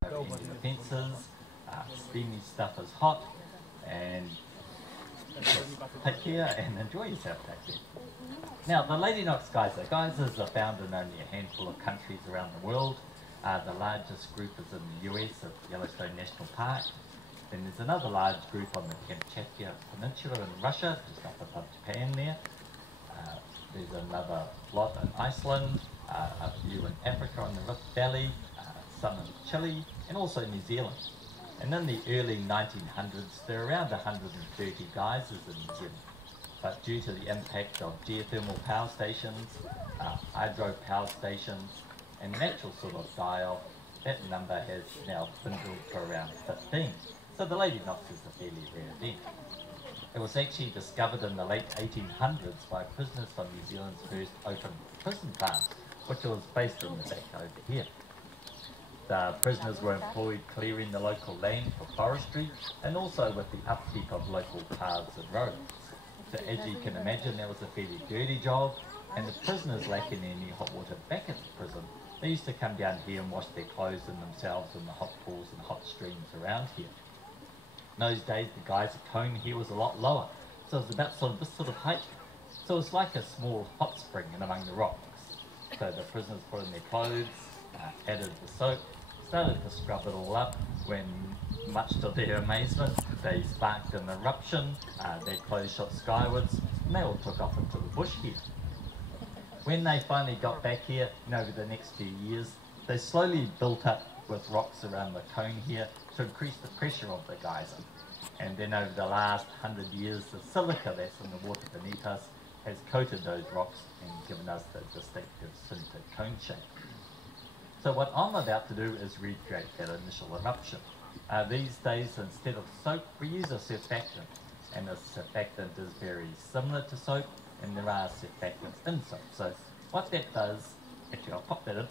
the fences, steamy stuff is hot, and take care and enjoy yourself. Take care. Now, the Lady Knox Geyser. Geysers are found in only a handful of countries around the world. The largest group is in the US at Yellowstone National Park. Then there's another large group on the Kamchatka Peninsula in Russia, just up above Japan there. There's another lot in Iceland, a few in Africa in the Rift Valley, some in Chile, and also New Zealand. And in the early 1900s, there were around 130 geysers in New Zealand. But due to the impact of geothermal power stations, hydro power stations, and natural sort of die-off, that number has now dwindled to around 15. So the Lady Knox is a fairly rare event. It was actually discovered in the late 1800s by prisoners from New Zealand's first open prison plant, which was based in the back over here. The prisoners were employed clearing the local land for forestry and also with the upkeep of local paths and roads. So as you can imagine, that was a fairly dirty job, and the prisoners lacking any hot water back at the prison, they used to come down here and wash their clothes and themselves in the hot pools and hot streams around here. In those days, the geyser cone here was a lot lower, so it was about this sort of height. So it was like a small hot spring in among the rocks. So the prisoners put in their clothes, added the soap, started to scrub it all up, when, much to their amazement, they sparked an eruption, their clothes shot skywards, and they all took off into the bush here. When they finally got back here, over the next few years, they slowly built up with rocks around the cone here to increase the pressure of the geyser. And then over the last 100 years, the silica that's in the water beneath us has coated those rocks and given us the distinctive sintered cone shape. So what I'm about to do is recreate that initial eruption. These days, instead of soap, we use a surfactant. And the surfactant is very similar to soap, and there are surfactants in soap. So what that does, actually I'll pop that in.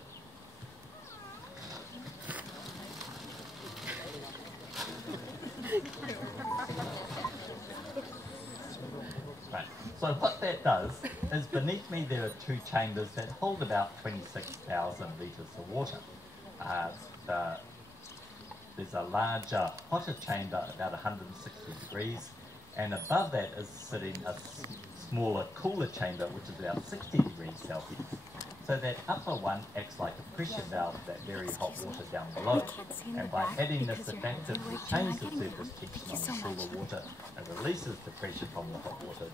Right. So what that does is beneath me there are two chambers that hold about 26,000 litres of water. There's a larger, hotter chamber about 160 degrees, and above that is sitting a smaller, cooler chamber which is about 60 degrees Celsius. So that upper one acts like a pressure valve for that very hot water down below. And by adding this surfactant, we change the surface tension on the cooler water and releases the pressure from the hot water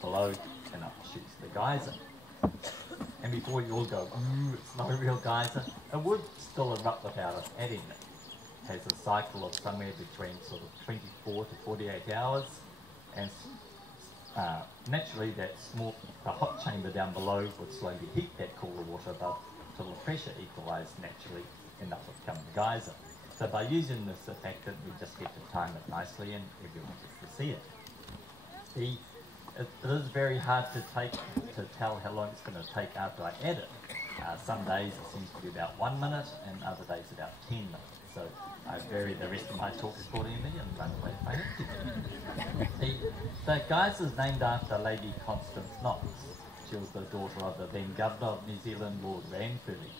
below and up shoots the geyser. And before you all go, ooh, it's not a real geyser, it would still erupt without us adding it. It has a cycle of somewhere between sort of 24 to 48 hours, and naturally the hot chamber down below would slowly heat that cooler water above till the pressure equalised naturally and up would come the geyser. So by using this surfactant, we just get to time it nicely and everyone gets to see it. It is very hard to tell how long it's going to take after I add it. Some days it seems to be about 1 minute and other days about 10 minutes. So I vary the rest of my talk accordingly and run away if I have to. The geyser is named after Lady Constance Knox. She was the daughter of the then Governor of New Zealand, Lord Ranfurly.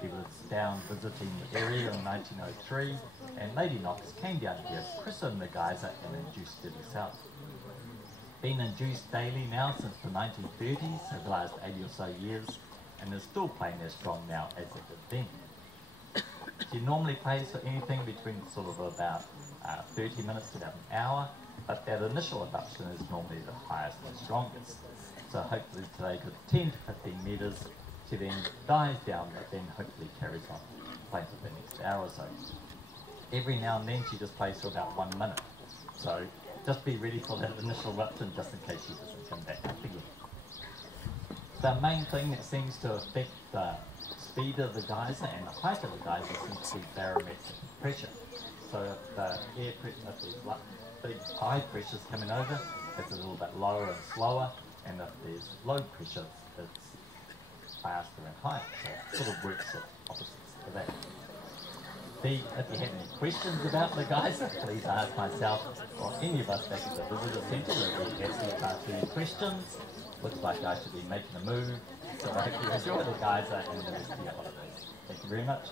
He was down visiting the area in 1903, and Lady Knox came down here, christened the geyser and induced it herself. Been induced daily now since the 1930s, so the last 80 or so years, and is still playing as strong now as it did then. She normally plays for anything between sort of about 30 minutes to about an hour, but that initial eruption is normally the highest and strongest. So hopefully today could 10 to 15 metres, she then dies down, but then hopefully carries on playing for the next hour or so. Every now and then she just plays for about 1 minute. So just be ready for that initial eruption just in case she doesn't come back up again. The main thing that seems to affect the speed of the geyser and the height of the geyser seems to be barometric pressure. So if the air pressure, if there's big high pressures coming over, it's a little bit lower and slower, and if there's low pressure, it's faster and higher. So it sort of works at opposites to that. If you have any questions about the geyser, please ask myself or any of us back at the visitor centre. We'll be happy to answer any questions. Looks like I should be making a move, so I hope you enjoy the geyser and the rest of your holidays. Thank you very much.